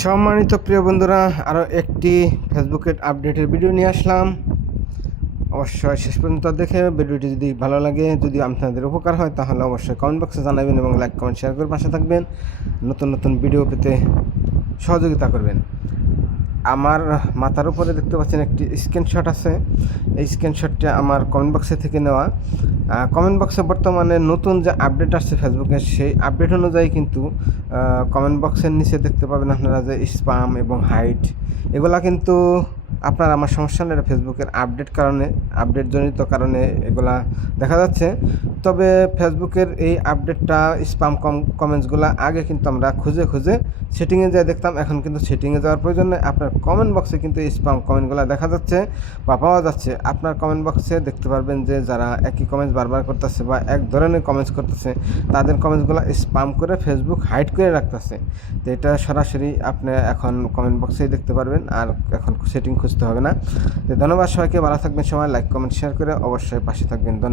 সম্মানিত প্রিয় বন্ধুরা, আরও একটি ফেসবুকের আপডেটের ভিডিও নিয়ে আসলাম। অবশ্যই শেষ পর্যন্ত দেখে ভিডিওটি যদি ভালো লাগে, যদি আপনাদের উপকার হয়, তাহলে অবশ্যই কমেন্ট বক্সে জানাবেন এবং লাইক কমেন্ট শেয়ার করে পাশে থাকবেন। নতুন নতুন ভিডিও পেতে সহযোগিতা করবেন। আমার মাথার উপরে দেখতে পাচ্ছেন একটি স্ক্রিনশট আছে। এই স্ক্রিনশটটা আমার কমেন্ট বক্সে থেকে নেওয়া। কমেন্ট বক্সে বর্তমানে নতুন যে আপডেট আসছে ফেসবুকের, সেই আপডেট অনুযায়ী কিন্তু কমেন্ট বক্সের নিচে দেখতে পাবেন আপনারা যে স্পাম এবং হাইট, এগুলা কিন্তু আপনার আমার সমস্যা নেই। এটা ফেসবুকের আপডেটজনিত কারণে এগুলা দেখা যাচ্ছে। তবে ফেসবুকের এই আপডেটটা স্পাম কমেন্টসগুলো আগে কিন্তু আমরা খুঁজে খুঁজে সেটিংয়ে যেয়ে দেখতাম। এখন কিন্তু সেটিংয়ে যাওয়ার প্রয়োজন নেই। আপনার কমেন্ট বক্সে কিন্তু স্পাম কমেন্টগুলো দেখা যাচ্ছে বা পাওয়া যাচ্ছে। আপনার কমেন্ট বক্সে দেখতে পারবেন যে যারা একই কমেন্টস বারবার করতেছে বা এক ধরনের কমেন্টস করতেছে, তাদের কমেন্টসগুলো স্পাম করে ফেসবুক হাইড করে রাখতেছে। তো এটা সরাসরি আপনি এখন কমেন্ট বক্সেই দেখতে পারবেন, আর এখন সেটিং খুঁজতে হবে না। তো ধন্যবাদ সবাইকে, ভালো থাকবেন সবাই, লাইক কমেন্ট শেয়ার করে অবশ্যই পাশে থাকবেন। ধন্যবাদ।